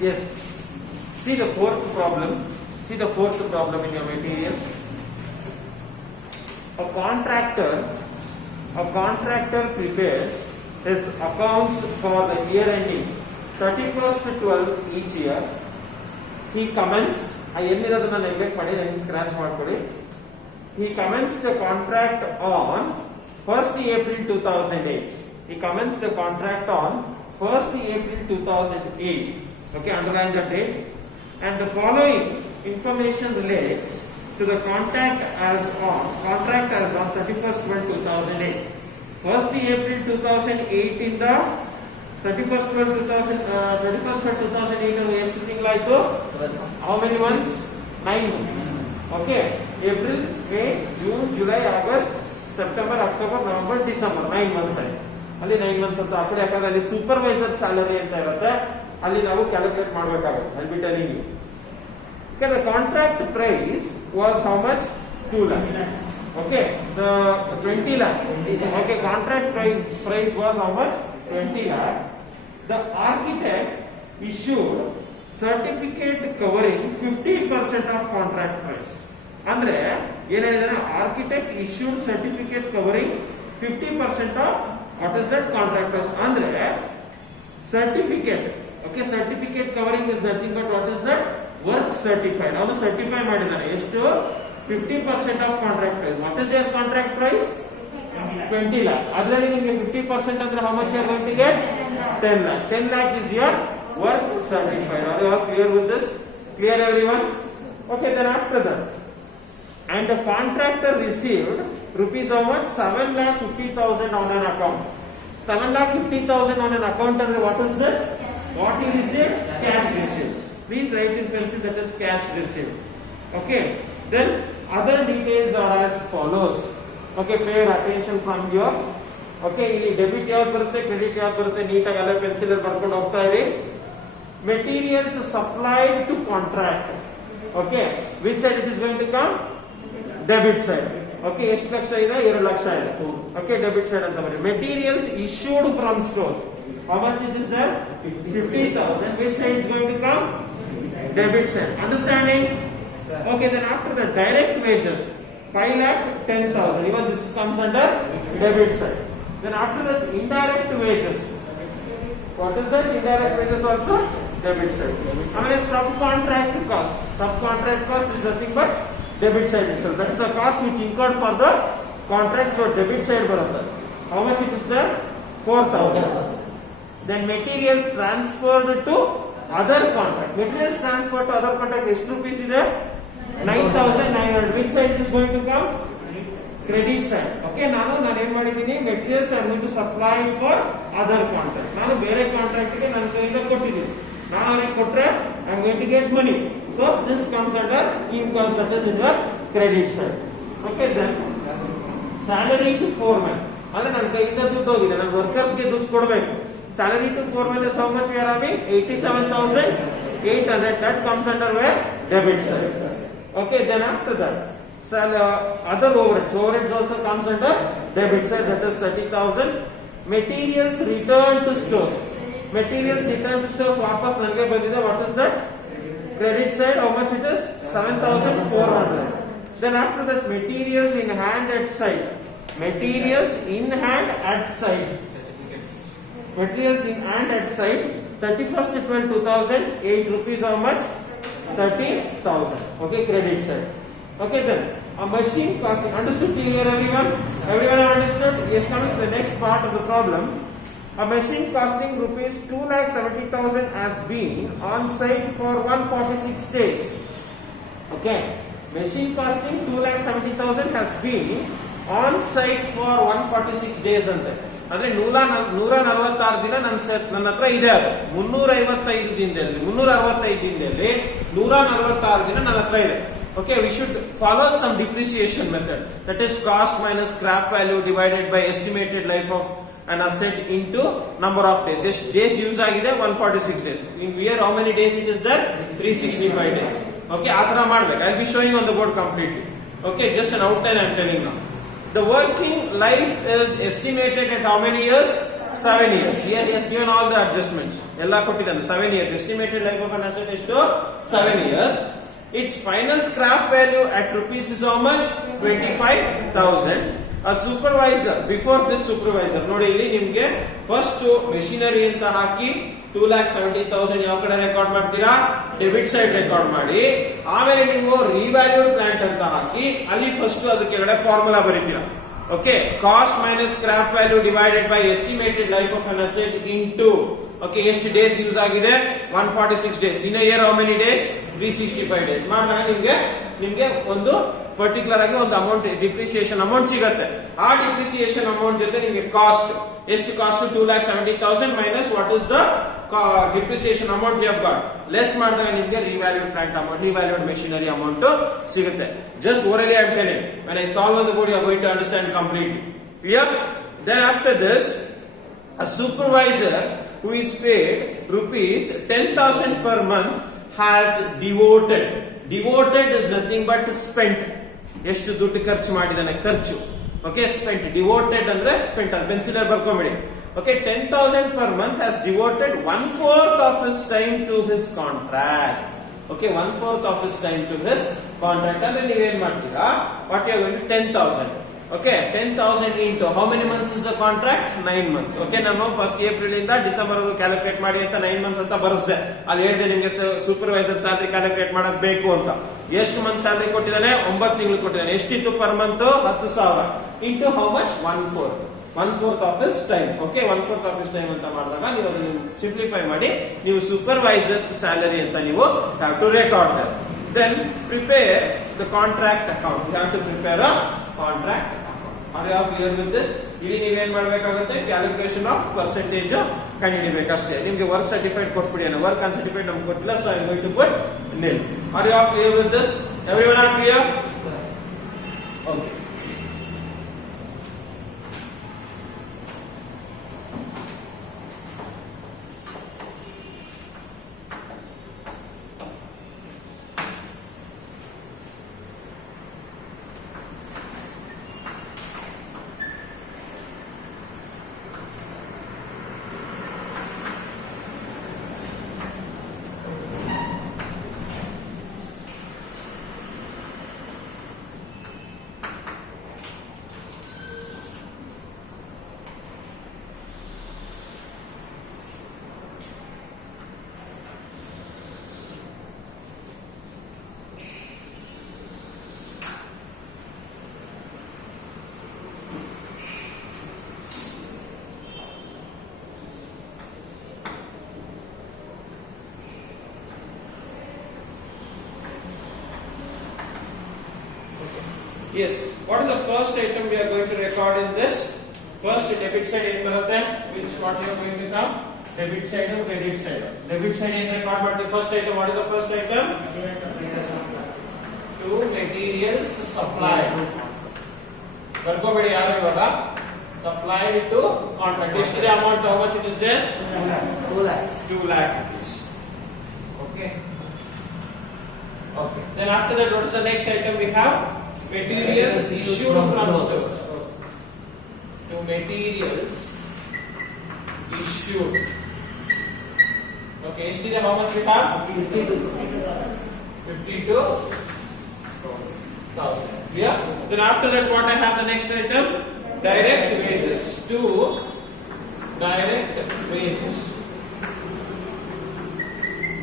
Yes. See the fourth problem. See the fourth problem in your material. A contractor prepares his accounts for the year ending 31st to 12 each year. He commenced. ಎಲ್ಲಿರೋದನ್ನ neglect ಮಾಡಿ ನನಗೆ scratch ಮಾಡ್ಕೊಳ್ಳಿ. He commenced the contract on 1st April 2008. He commenced the contract on 1st April 2008. Okay, underline the date. And the following information relates to the contract as on 31st 2008. 1st April 2008 in the 31st 2008 ಎಷ್ಟು ತಿಂಗಳಾಯ್ತು? How many months? 9 months. Okay, April, May, June, July, August, September, October, November, December, 9 months ಆಯ್ತು. ಅಲ್ಲಿ 9 months ಅಂತ ಹಾಕಿ, ಯಾಕಂದ್ರೆ ಅಲ್ಲಿ supervisor salary ಅಂತ ಇರುತ್ತೆ, ಅಲ್ಲಿ ನಾವು ಕ್ಯಾಲ್ಕುಲೇಟ್ ಮಾಡಬೇಕಾಗುತ್ತೆ. I'll be telling you. Okay, the contract price was how much? 2 lakh. Okay, the 20 lakh. Okay, contract price was how much? 20 lakh. The architect issued certificate covering 50% of contract price. ಅಂದ್ರೆ ಏನು ಹೇಳಿದಾರೆ? Architect issued certificate covering 50% of what is that contract price. ಅಂದ್ರೆ certificate. Okay, certificate covering is nothing but what is that? Work certified. ಅವನು certify ಮಾಡಿದಾನೆ. ಎಷ್ಟು? 50% of contract price. What is your contract price? 20 lakh. ಅದರಲ್ಲಿ ನಿಮಗೆ 50% ಅಂದ್ರೆ how much you are going to get? 10 lakh. 10 lakh is your work certified. Are you all clear with this? Clear everyone? Okay, then after that. And the contractor received rupees how much? 7,50,000 on an account. 7,50,000 on an account, and what is this? What he received? Cash received. Please write in pencil, that is cash received. Okay, then other details are as follows. Okay, pay attention from here. Okay, ಇಲ್ಲಿ debit ಯಾವ್ದು ಬರುತ್ತೆ, credit ಯಾವ್ದು ಬರುತ್ತೆ, ನೀಟಾಗಿ ಎಲ್ಲ pencil ಬರ್ಕೊಂಡು ಹೋಗ್ತಾ ಇರಿ. Materials supplied to contract. Okay, which side it is going to come? Debit side. Okay, ಎಷ್ಟು ಲಕ್ಷ ಇದೆ? 2 ಲಕ್ಷ ಇದೆ. Okay, debit side ಅಂತ ಬರುತ್ತೆ. Materials issued from store. How much it is there? 50,000. Which side is going to come? Debit side. Understanding? Okay, then after the direct wages, 5,10,000. Even this comes under debit side. Then after that, indirect wages. What is that? Indirect wages also debit side. I mean, subcontract cost. Subcontract cost is nothing but debit side itself. That is the cost which incurred for the contract. So debit side barutte. How much it is there? 4,000. Then materials transferred to other contract. Materials transferred to other contract. ಎಷ್ಟು rupees ಇದೆ? 9,900. Which side it is going to come? Credit side. Okay, ನಾನು ಏನು ಮಾಡಿದ್ದೀನಿ? Materials are going to supply for other contract. ನಾನು ಬೇರೆ contract ಗೆ ನನ್ನ ಕೈಯಿಂದ ಕೊಟ್ಟಿದ್ದೀನಿ. ನಾನು ಅವರಿಗೆ ಕೊಟ್ರೆ I am going to get money. So this comes under income status in your credit side. Okay, then salary to foreman. ಅಂದ್ರೆ ನನ್ನ ಕೈಯಿಂದ ದುಡ್ಡು ಹೋಗಿದೆ, ನನ್ನ ವರ್ಕರ್ಸ್ ಗೆ ದುಡ್ಡು ಕೊಡಬೇಕು. Salary to foreman is how much we are having? 87,800. That comes under where? Debit side. Okay, then after that, other overheads. Overheads also comes under debit side. That is 30,000. Materials returned to store. Materials returned to store. ವಾಪಸ್ ನನಗೆ ಬಂದಿದೆ. What is that? Credit side. How much it is? 7,400. Then after that, materials in hand at site. Materials in hand at site. Materials in hand at site. 31st to 12, 2008 rupees. How much? 30,000. Okay, credit side. Okay, then a machine costing. Understood clear everyone? Everyone have understood? Yes, coming to the next part of the problem. A machine costing rupees 2,70,000 has been on site for 146 days. Okay, machine costing 2,70,000 has been on site for 146 days ante. ಅಂದ್ರೆ 146 ದಿನ ನನ್ನ ಹತ್ರ ಇದೆ. ಅದು 355 ದಿನದಲ್ಲಿ 146 ದಿನ ನನ್ನ ಹತ್ರ ಇದೆ. Okay, we should follow some depreciation method. That is cost minus scrap value divided by estimated life of an asset into number of days. Yes, days use ಆಗಿದೆ 146 days. In year how many days it is there? 365 days. Okay, ಆ ತರ ಮಾಡಬೇಕು. I will be showing on the board completely. Okay, just an outline I am telling now. The working life is estimated at how many years? 7 years. Here he has given all the adjustments. Ella kottidane 7 years. Estimated life of an asset is to 7 years. Its final scrap value at rupees is how much? 25,000. A supervisor, before this supervisor, ನೋಡಿ ಇಲ್ಲಿ ನಿಮಗೆ first machinery ಅಂತ ಹಾಕಿ 2,70,000 ಯಾವ ಕಡೆ record ಮಾಡ್ತೀರಾ? Debit side record ಮಾಡಿ, ಆಮೇಲೆ ನೀವು ರಿವ್ಯಾಲ್ಯೂಡ್ ಪ್ಲಾಂಟ್ ಅಂತ ಹಾಕಿ ಅಲ್ಲಿ ಫಸ್ಟ್ ಅದಕ್ಕೆ ಕೆಳಗಡೆ ಫಾರ್ಮುಲಾ ಬರೀತೀರಾ. Okay, cost minus scrap value divided by estimated life of an asset into okay ಎಷ್ಟು ಡೇಸ್ ಯೂಸ್ ಆಗಿದೆ? 146 days. In year how many days? 365 days. ಮಾಡಿದಾಗ ನಿಮ್ಗೆ ಒಂದು ಪರ್ಟಿಕ್ಯುಲರ್ ಆಗಿ ಒಂದು ಅಮೌಂಟ್ ಡಿಪ್ರಿಸಿಯೇಷನ್ ಅಮೌಂಟ್ ಸಿಗುತ್ತೆ. ಆ ಡಿಪ್ರಿಸಿಯೇಷನ್ ಅಮೌಂಟ್ ಜೊತೆ ನಿಮಗೆ ಕಾಸ್ಟ್ ಎಷ್ಟು? Cost 2,70,000 minus what is the depreciation amount you have got, less ಮಾಡಿದಾಗ ನಿಮಗೆ revalued plant amount, revalued machinery amount ಸಿಗುತ್ತೆ. Just orally I am telling. When I solve on the board, you are going to understand completely. Clear? Then after this, a supervisor who is paid rupees 10,000 per month has devoted is nothing but spent. ಎಷ್ಟು ದುಡ್ಡು ಖರ್ಚು ಮಾಡಿದಾನೆ? ಖರ್ಚು. Okay, spent. Devoted ಅಂದ್ರೆ spent. ಅದು pencil ಬರ್ಕೊಂಬಿಡಿ. Okay, 10,000 per month has devoted 1/4 of his time to his contract. Okay, 1/4 of his time to his contract. ಅಂದ್ರೆ ನೀವೇನ್ ಮಾಡ್ತೀರಾ? What you are going to 10,000. Okay, 10,000 into how many months is the contract? 9 months. Okay, ನಾನು first April ಇಂದ December calculate ಮಾಡಿ ಅಂತ 9 months ಅಂತ ಬರೆಸಿದೆ. ಅಲ್ಲಿ ಹೇಳಿದೆ ನಿಮಗೆ ಸೂಪರ್ವೈಸರ್ ಸ್ಯಾಲರಿ ಕ್ಯಾಲ್ಕುಲೇಟ್ ಮಾಡಕ್ ಬೇಕು ಅಂತ. ಎಷ್ಟು ಮಂತ್ ಸ್ಯಾಲರಿ ಕೊಟ್ಟಿದ್ದಾನೆ? 9 ತಿಂಗಳು ಕೊಟ್ಟಿದ್ದಾನೆ. ಎಷ್ಟಿತ್ತು per month? 10,000 into how much? 1/4 of his time. Okay, 1/4 of his time ಅಂತ ಮಾಡಿದಾಗ ನೀವು ಅದನ್ನು ಸಿಂಪ್ಲಿಫೈ ಮಾಡಿ ನೀವು ಸೂಪರ್ವೈಸರ್ಸ್ ಸ್ಯಾಲರಿ ಅಂತ ನೀವು have to record that. Then prepare the contract account. You have to prepare a contract account. Are you all clear with this? ಇಲ್ಲಿ ನೀವೇನ್ ಮಾಡಬೇಕಾಗುತ್ತೆ? ಕ್ಯಾಲ್ಕುಲೇಷನ್ ಆಫ್ ಪರ್ಸೆಂಟೇಜ್ ಕಂಡುಹಿಡಿಯಬೇಕಷ್ಟೇ. ನಿಮಗೆ ವರ್ಕ್ ಸರ್ಟಿಫೈಡ್ ಕೊಟ್ಬಿಡಿ. ವರ್ಕ್ ಅನ್ಸರ್ಟಿಫೈಡ್ ನಮ್ಗೆ ಕೊಟ್ಟಿಲ್ಲ, so I going to put nil. Are you all clear with this? Everyone are clear? Okay. Yes. What is the first item we are going to record in this? First debit side ಏನು ಬರುತ್ತೆ? Which what you are going to come? Debit side or credit side? Debit side ಏನು record ಮಾಡ್ತೀವಿ? First item. What is the first item? To materials supplied. ಬರ್ಕೋಬೇಡಿ ಯಾರು ಇವಾಗ. Supplied to contract. ಎಷ್ಟಿದೆ amount? How much it is there? 2 lakhs. 2 lakh rupees. Okay. Okay. Then after that, what is the next item we have? Materials issued from stores. To materials issued. Okay, yesterday how much we have? 52,000. Clear? Then after that, what I have the next item? Direct wages. To direct wages.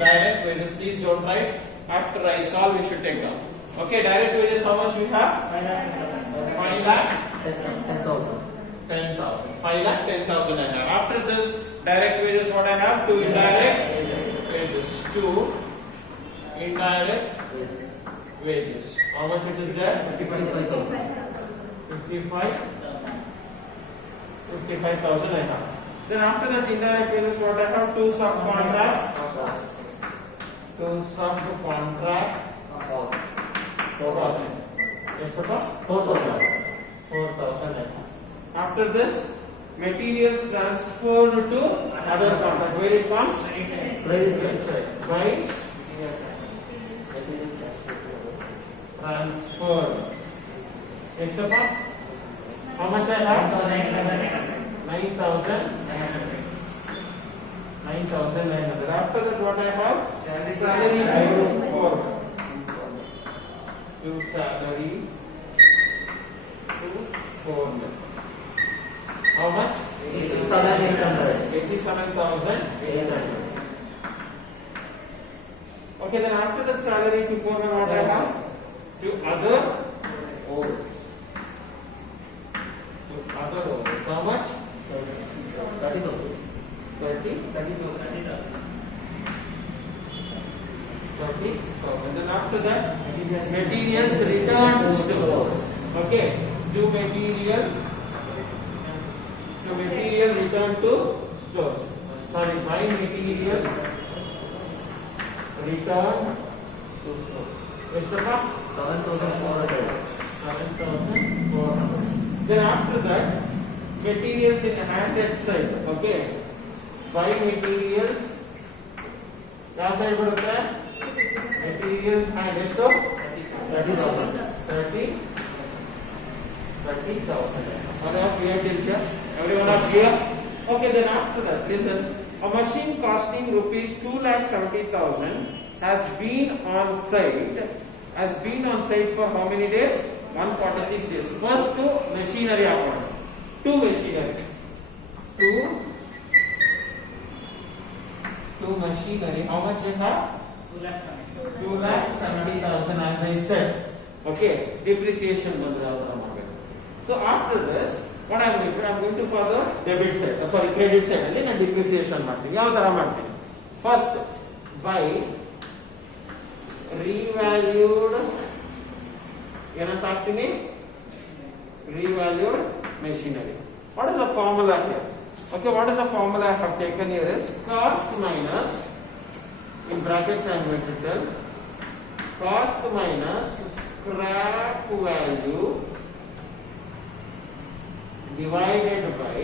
Direct wages. Please don't write. After I solve, we should take down. Okay, direct wages, how much we have? 5 lakh 10,000. 10,000. 5 lakh 10,000 I have. After this, direct wages, what I have? 2 indirect wages. 2 indirect wages. How much it is there? 55,000 I have. Then after that, indirect wages, what I have? 2 subcontracts. 2 subcontract. 4,000. Yes, Papa? 4,000. 4,000. After this, materials transferred to other contract. Where it comes? Credit side. By transferred. Yes, Papa? How much I have? 9,900. 9,900. After that, what I have? Salary to 4. To salary to 4. How much? 87,800. 87,800. Okay, then after that salary to 4, what I have? To other old. To other old. How much? 30,000. 30,000. And then after that, materials returned to stores. Okay, to material returned to stores. Sorry, my material returned to stores. Mustafa? 7,400. 7,400. Then after that, materials in handed side. Okay, buy materials. ಯಾವ side ಬರುತ್ತೆ? Materials hand ಎಷ್ಟು? 30,000. 30,000. Are you clear till here? Everyone are clear? Okay, then after that, listen. A machine costing rupees 2,70,000 has been on site. Has been on site for how many days? 146 days. First two machinery account. Two machinery. Two machinery. How much they have? 2,70,000 as I said. Okay, depreciation so after this, what I am going to further debit side, sorry, credit side, and then depreciation marketing. First, by revalued, revalued machinery. What is the formula here? Okay, what is the formula I have taken here is cost minus, in brackets I am going to tell, cost minus scrap value divided by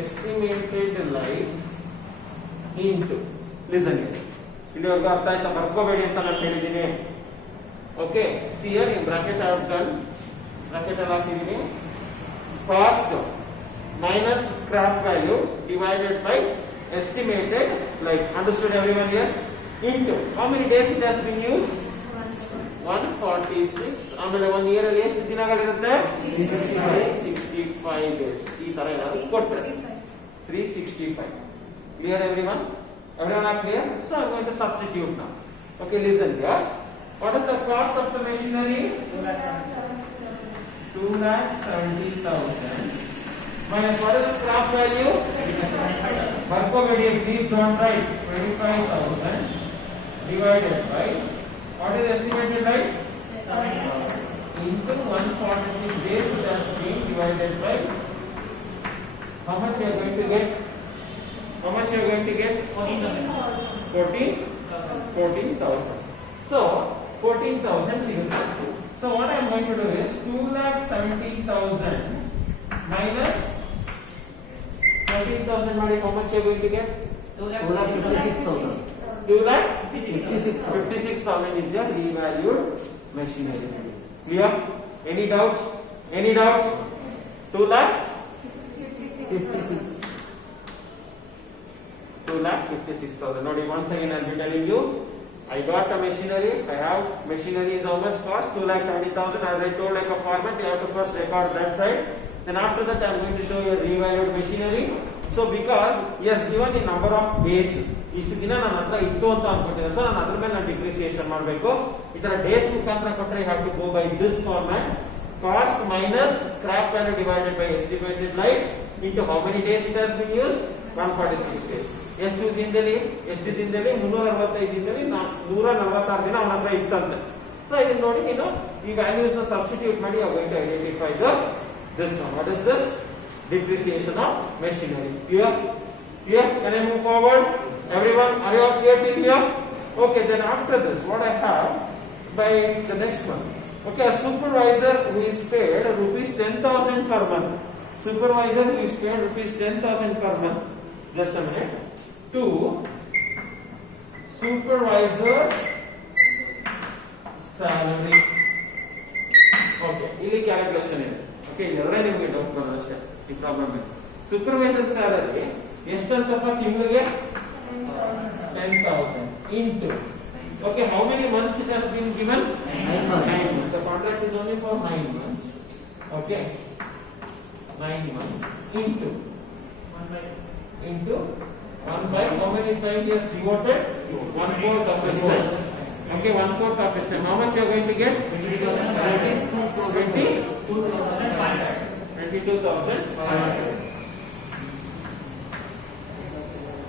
estimated life into. Listen here. ಇಲ್ಲಿವರೆಗೂ ಅರ್ಥ ಆಯ್ತಾ? ಬರ್ಕೋಬೇಡಿ ಅಂತ ನಾನು ಹೇಳಿದ್ದೀನಿ. Okay, see here in bracket I have done. Bracket ಅಲ್ಲಿ ಹಾಕಿದ್ದೀನಿ. Cost minus scrap value divided by estimated life. Understood everyone here? Into how many days it has been used? 146. ಆಮೇಲೆ 1 year ಅಲ್ಲಿ ಎಷ್ಟು ದಿನಗಳಿರುತ್ತೆ? 365 days. ಈ ತರ ಏನಾದ್ರು ಕೊಟ್ರೆ 365. Clear everyone? Everyone are clear? So I'm going to substitute now. Okay, listen here. What is the cost of the machinery? 2,70,000. Minus what is the scrap value? Barcode, please don't write 25,000 divided by what is estimated life? Into 146 days it has been divided by how much you are going to get? How much you are going to get? 14,000. So 14,000 signifies. So what I am going to do is 2,70,000 minus 14,000 money, how much you are going to get? 2,56,000. 2,56,000 is the revalued machinery. Clear? Any doubts? Any doubts? 2,56,000. 2,56,000. Now once again I will be telling you, I got a machinery. I have machinery is how much cost? 2,70,000. As I told like a format, you have to first record that side. Then after that I am going to show you a revalued machinery. So because yes, given the number of days, ಇಷ್ಟು ದಿನ ನನ್ನ ಹತ್ರ ಇತ್ತು ಅಂತ ಅನ್ಕೊಂಡಿದ್ದೆ, so ನಾನು ಅದ್ರ ಮೇಲೆ ನಾನು ಡಿಪ್ರಿಸಿಯೇಷನ್ ಮಾಡಬೇಕು. ಈ ತರ ಡೇಸ್ ಮುಖಾಂತರ ಕೊಟ್ಟರೆ have to go by this format. Cost minus scrap value divided by estimated life into how many days it has been used? 146 days. ಎಷ್ಟು ದಿನದಲ್ಲಿ 365 ದಿನದಲ್ಲಿ 146 ದಿನ ಅವನ ಹತ್ರ ಇತ್ತಂತೆ. ಸೊ ಇದನ್ನ ನೋಡಿ ನೀನು ಈ ವ್ಯಾಲ್ಯೂಸ್ ನ ಸಬ್ಸ್ಟಿಟ್ಯೂಟ್ ಮಾಡಿ you are going to identify this one. What is this? Depreciation of machinery. Clear? Clear? Can I move forward? Everyone, are you all clear till here? Okay, then after this, what I have by the next one. Okay, a supervisor who is paid rupees 10,000 per month. Supervisor who is paid rupees 10,000 per month. Just a minute. To supervisor's salary. Okay, ಇಲ್ಲಿ calculation ಇದೆ. Okay, ಎರಡೇ ನಿಮಗೆ doubt ಬರೋದು ಅಷ್ಟೇ. ಈ problem ಇದೆ. Supervisor salary ಎಷ್ಟಂತಪ್ಪ ತಿಂಗಳಿಗೆ 10,000 into. Okay, how many months it has been given? 9 months. 9 months. The contract is only for 9 months. Okay, 9 months into 1 by how many time he has devoted? 1/4 of his time. Okay, 1/4 of his time. How much you are going to get? 22,500.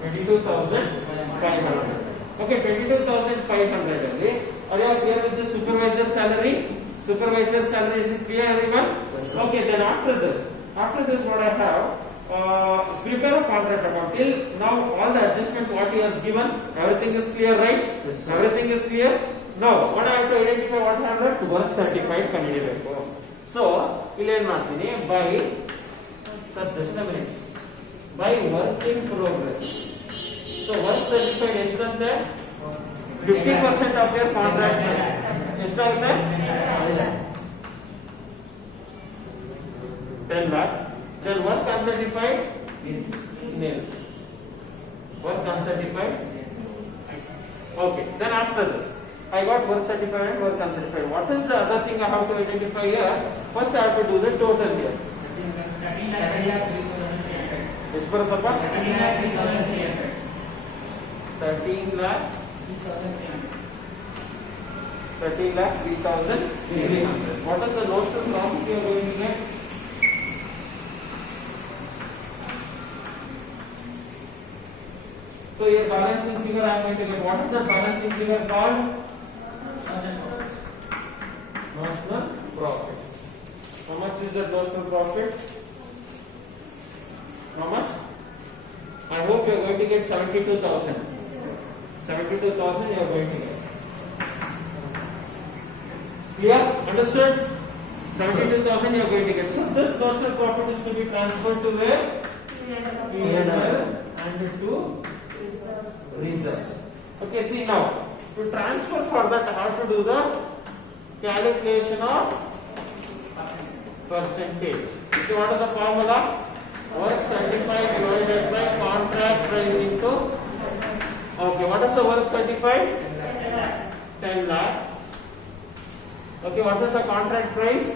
22,500. Okay, 22,500 only. Are you all clear with the supervisor salary? Supervisor salary, is it clear, everyone? Yes, sir. Okay, then after this what I have, prepare a contract account. Till now all the adjustment what he has given, everything is clear, right? Yes, sir. Everything is clear. Now what I have to identify what I have left, work certified ಕಂಡುಹಿಡಿಯಬೇಕು. So ಇಲ್ಲಿ ಏನು ಮಾಡ್ತೀನಿ, by sir just a minute, by work in progress. So work certified ಎಷ್ಟಂತೆ? 50% of your contract price. ಎಷ್ಟಾಗುತ್ತೆ? 10 lakh. Then work uncertified? Nil. Work uncertified? Okay. Then after this, I got work certified and work uncertified. What is the other thing I have to identify here? First I have to do the total here. ಎಷ್ಟು ಬರುತ್ತಪ್ಪ? 13,03,300. What is the notional profit you are going to get? So your balancing figure I am going to get. What is the balancing figure called? Notional profit. How much is the notional profit? How much? I hope you are going to get 72,000. 72,000 you are going to get. Clear? Understood? 72,000 you are going to get. So this notional profit is to be transferred to where? P&L and to reserves. Okay, see now, to transfer for that I have to do the calculation of percentage. So what is the formula? Work certified divided by contract price into. Okay, what is the work certified? 10 lakh. Okay, what is the contract price?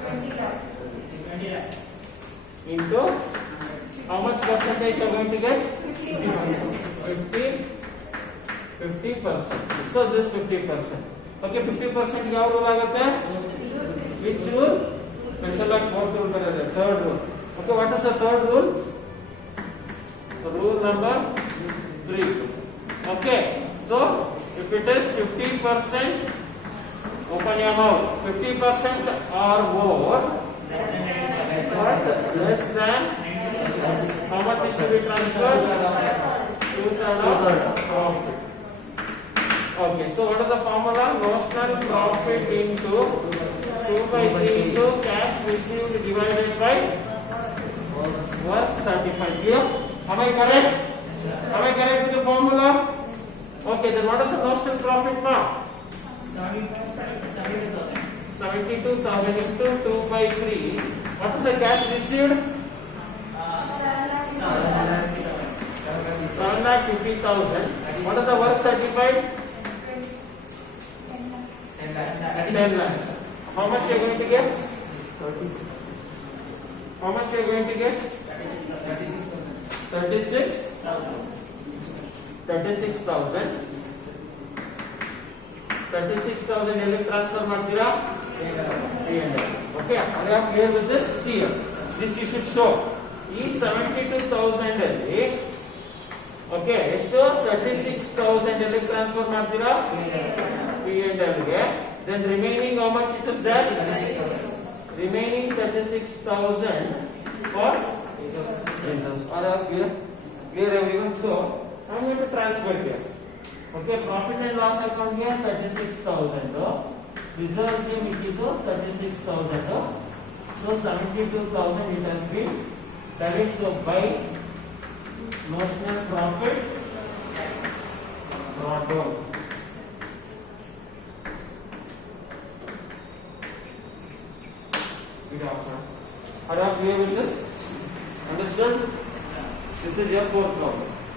20 lakh. Into how much percentage you are going to get? 50%. So this 50%. Okay, 50% ಯಾವ rule ಆಗುತ್ತೆ? Which rule? Special act 4th rule ಬರುತ್ತೆ. Third rule. Okay, what is the third rule? Rule number 3. Okay, so if it is 50%, open your mouth. 50% or more, less than how much is to be transferred? 2/3 of profit. Okay, so what is the formula? Notional profit into 2/3 into cash received divided by work certified. Clear? Am I correct? Am I correct with the formula? Okay, then what is the notional profit now? 72,000 into 2/3. What is the cash received? 7,50,000. What is the work certified? 10 lakhs. How much you are going to get? How much you are going to get? 36,000. 36,000 ಎಲ್ಲಿ transfer ಮಾಡ್ತೀರಾ? Okay, are you clear with this? See here, this you should show. ಈ 72,000 ಅಲ್ಲಿ okay ಎಷ್ಟು? 36,000 ಎಲ್ಲಿ transfer ಮಾಡ್ತೀರಾ? P&L ಗೆ. Then remaining how much it is there? Remaining 36,000 for reserves. Are you clear? Clear everyone? So I am going to transfer here. Okay, profit and loss account here 36,000. Reserves ಗೆ ಮಿಕ್ಕಿದ್ದು 36,000. So 72,000 it has been carried. So by notional profit brought down. Are you clear with this? This is your fourth problem.